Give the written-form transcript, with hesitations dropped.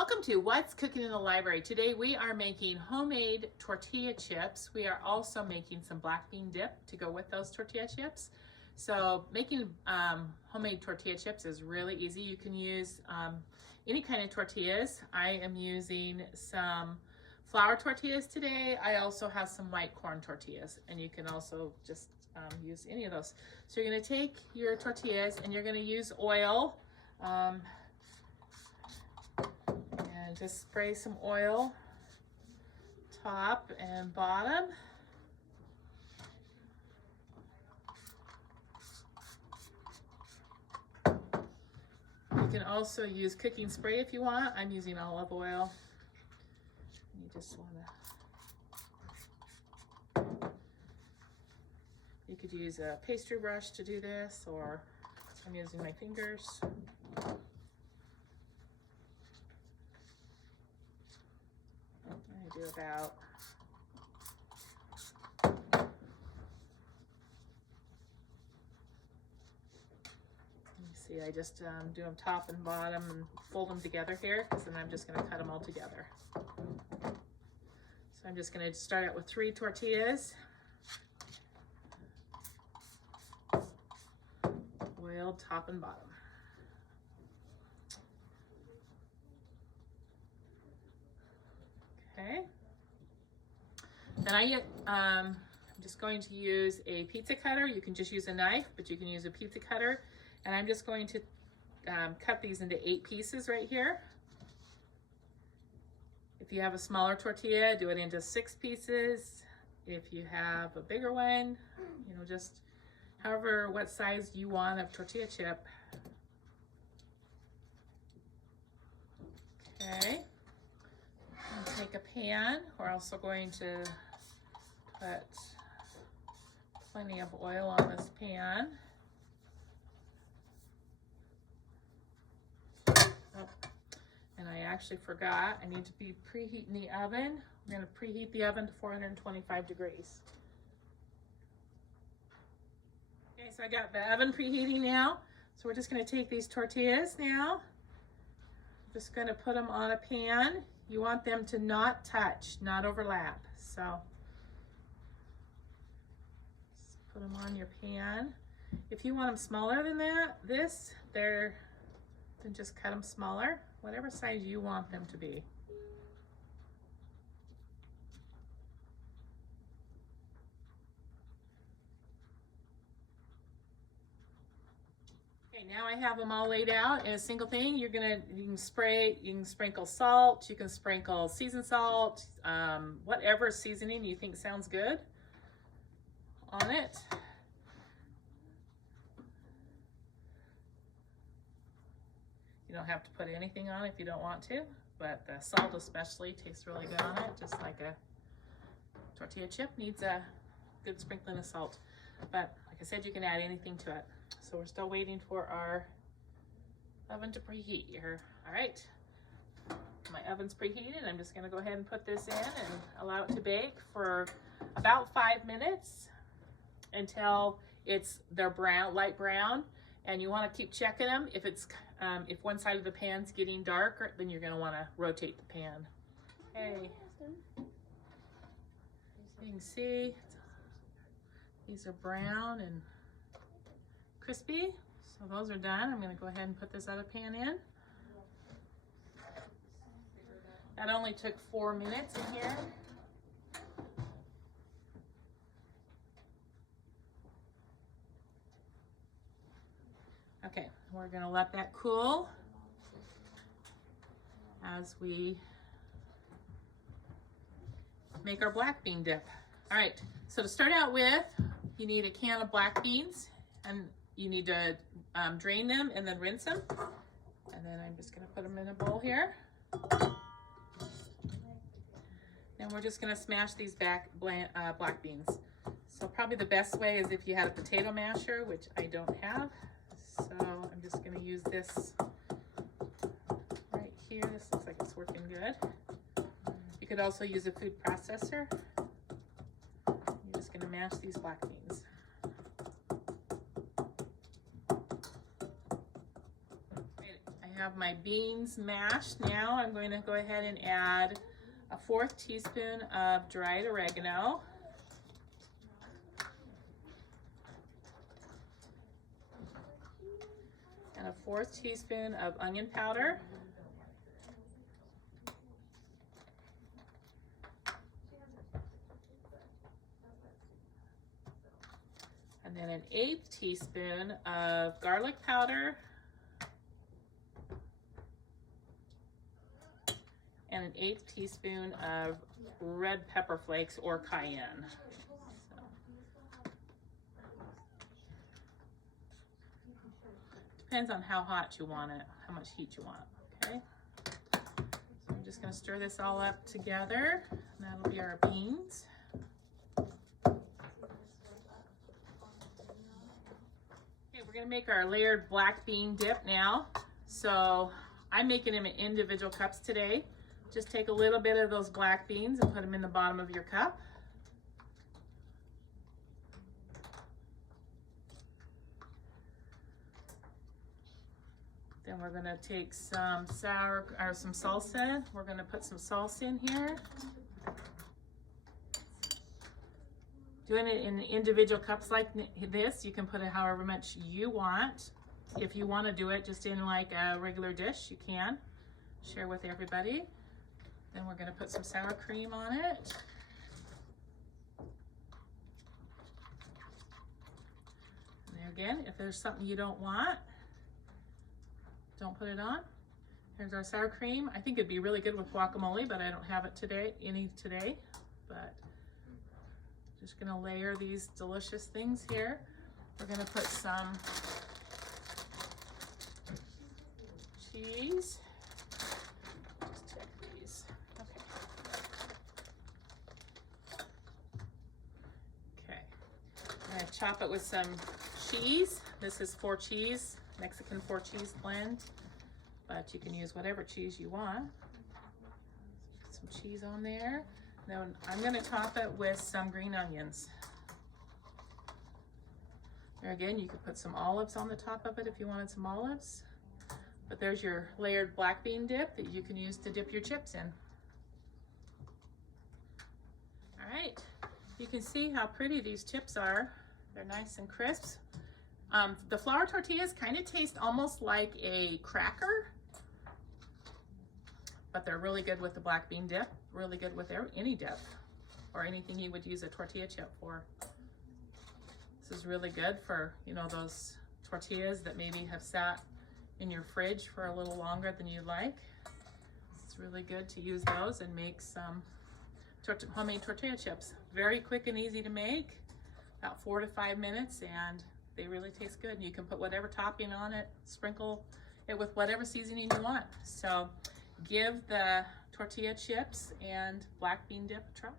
Welcome to What's Cooking in the Library. Today we are making homemade tortilla chips. We are also making some black bean dip to go with those tortilla chips. So making homemade tortilla chips is really easy. You can use any kind of tortillas. I am using some flour tortillas today. I also have some white corn tortillas, and you can also just use any of those. So you're going to take your tortillas and you're going to use oil. And just spray some oil top and bottom. You can also use cooking spray if you want. I'm using olive oil. You just want to, you could use a pastry brush to do this, or I'm using my fingers. Do about I just do them top and bottom and fold them together here, because then I'm just going to cut them all together. So I'm just going to start out with 3 tortillas, oiled top and bottom. Okay. Then I'm just going to use a pizza cutter. You can just use a knife, but you can use a pizza cutter. And I'm just going to cut these into 8 pieces right here. If you have a smaller tortilla, do it into 6 pieces. If you have a bigger one, just however, what size you want of tortilla chip. Okay. Take a pan. We're also going to put plenty of oil on this pan. Oh, and I actually forgot, I need to be preheating the oven. I'm going to preheat the oven to 425 degrees. Okay, so I got the oven preheating now. So we're just going to take these tortillas now. I'm just going to put them on a pan. You want them to not touch, not overlap. So just put them on your pan. If you want them smaller than that, then just cut them smaller, whatever size you want them to be. Now I have them all laid out in a single thing. You can sprinkle salt, you can sprinkle seasoned salt, whatever seasoning you think sounds good on it. You don't have to put anything on if you don't want to, but the salt especially tastes really good on it, just like a tortilla chip needs a good sprinkling of salt. But like I said, you can add anything to it. So we're still waiting for our oven to preheat here. All right, my oven's preheated. I'm just gonna go ahead and put this in and allow it to bake for about 5 minutes until they're brown, light brown. And you want to keep checking them. If one side of the pan's getting dark, then you're gonna want to rotate the pan. Okay, you can see these are brown and crispy, so those are done. I'm going to go ahead and put this other pan in. That only took 4 minutes in here. Okay, we're going to let that cool as we make our black bean dip. All right, so to start out with, you need a can of black beans, and you need to drain them and then rinse them. And then I'm just going to put them in a bowl here. Then we're just going to smash these black beans. So probably the best way is if you had a potato masher, which I don't have. So I'm just going to use this right here. This looks like it's working good. You could also use a food processor. You're just going to mash these black beans. have my beans mashed. Now I'm going to go ahead and add a 1/4 teaspoon of dried oregano. And a 1/4 teaspoon of onion powder. And then an 1/8 teaspoon of garlic powder. And an 1/8 teaspoon of red pepper flakes or cayenne. Depends on how hot you want it, how much heat you want, okay? So I'm just gonna stir this all up together, and that'll be our beans. Okay, we're gonna make our layered black bean dip now. So I'm making them in individual cups today. Just take a little bit of those black beans and put them in the bottom of your cup. Then we're gonna take some some salsa. We're gonna put some salsa in here. Doing it in individual cups like this, you can put it however much you want. If you want to do it just in like a regular dish, you can share with everybody. Then we're gonna put some sour cream on it. And again, if there's something you don't want, don't put it on. Here's our sour cream. I think it'd be really good with guacamole, but I don't have it today, but just gonna layer these delicious things here. We're gonna put some cheese. Just check these. Okay. I'm gonna chop it with some cheese. This is 4 cheese, Mexican 4 cheese blend, but you can use whatever cheese you want. Put some cheese on there. Then I'm gonna top it with some green onions. There again, you could put some olives on the top of it if you wanted some olives. But there's your layered black bean dip that you can use to dip your chips in. All right, you can see how pretty these chips are. They're nice and crisp. The flour tortillas kind of taste almost like a cracker, but they're really good with the black bean dip, really good with any dip or anything you would use a tortilla chip for. This is really good for, you know, those tortillas that maybe have sat in your fridge for a little longer than you'd like. It's really good to use those and make some homemade tortilla chips. Very quick and easy to make, about 4 to 5 minutes, and they really taste good. You can put whatever topping on it, sprinkle it with whatever seasoning you want. So give the tortilla chips and black bean dip a try.